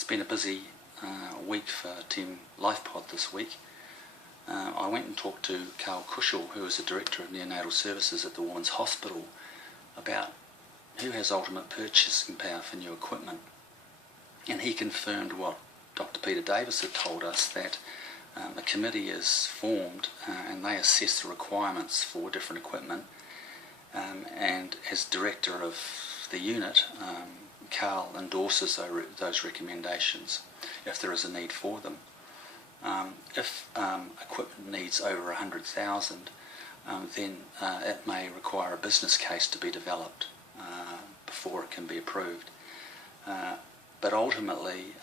It's been a busy week for Team LifePod this week. I went and talked to Carl Kuschel, who is the Director of Neonatal Services at the Women's Hospital, about who has ultimate purchasing power for new equipment. And he confirmed what Dr. Peter Davis had told us, that a committee is formed and they assess the requirements for different equipment, and as Director of the unit, Carl endorses those recommendations if there is a need for them. If equipment needs over 100,000, then it may require a business case to be developed before it can be approved. But ultimately,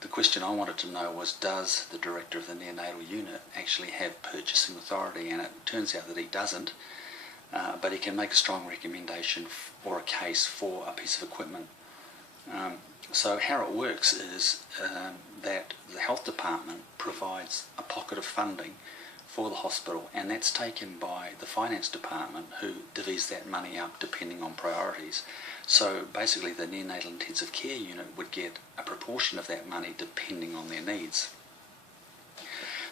the question I wanted to know was, does the Director of the Neonatal Unit actually have purchasing authority? And it turns out that he doesn't, but he can make a strong recommendation or a case for a piece of equipment. So how it works is that the health department provides a pocket of funding for the hospital, and that's taken by the finance department, who divvies that money up depending on priorities. So basically the neonatal intensive care unit would get a proportion of that money depending on their needs.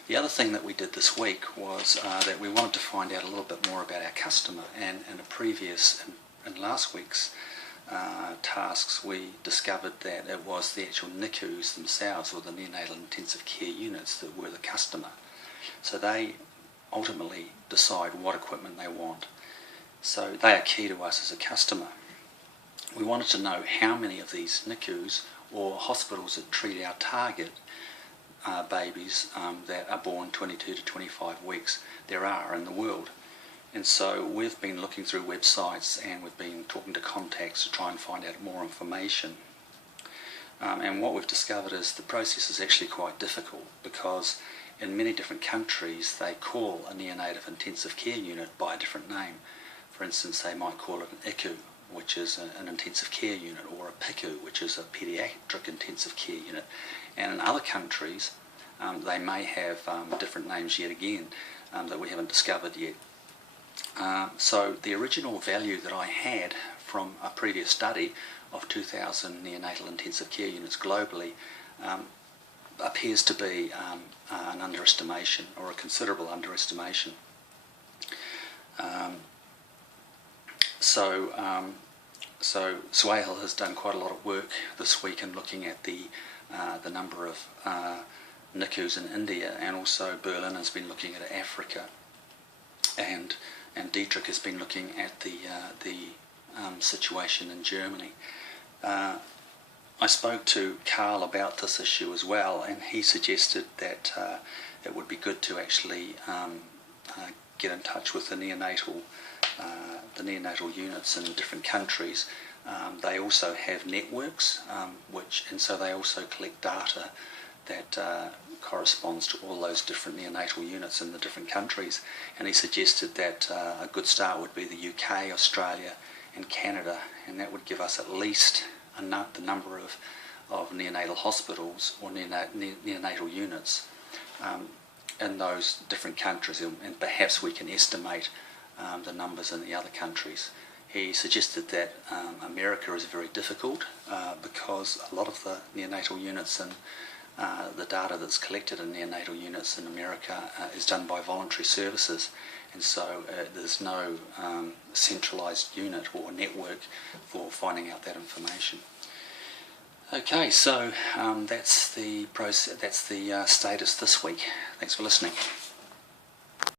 The other thing that we did this week was that we wanted to find out a little bit more about our customer, and in last week's tasks, we discovered that it was the actual NICUs themselves, or the neonatal intensive care units, that were the customer. So they ultimately decide what equipment they want. So they are key to us as a customer. We wanted to know how many of these NICUs, or hospitals that treat our target babies that are born 22 to 25 weeks, there are in the world. And so we've been looking through websites, and we've been talking to contacts to try and find out more information. And what we've discovered is the process is actually quite difficult, because in many different countries they call a neonatal intensive care unit by a different name. For instance, they might call it an ICU, which is an intensive care unit, or a PICU, which is a pediatric intensive care unit. And in other countries they may have different names yet again that we haven't discovered yet. So the original value that I had from a previous study of 2,000 neonatal intensive care units globally appears to be an underestimation, or a considerable underestimation. So Suhail has done quite a lot of work this week in looking at the number of NICUs in India, and also Berlin has been looking at Africa, and Dietrich has been looking at the situation in Germany. I spoke to Carl about this issue as well, and he suggested that it would be good to actually get in touch with the neonatal units in different countries. They also have networks, and so they also collect data that corresponds to all those different neonatal units in the different countries. And he suggested that a good start would be the UK, Australia and Canada, and that would give us at least the number of neonatal hospitals, or neonatal units in those different countries, and perhaps we can estimate the numbers in the other countries. He suggested that America is very difficult because a lot of the neonatal units and the data that's collected in neonatal units in America is done by voluntary services, and so there's no centralised unit or network for finding out that information. Okay, so that's the status this week. Thanks for listening.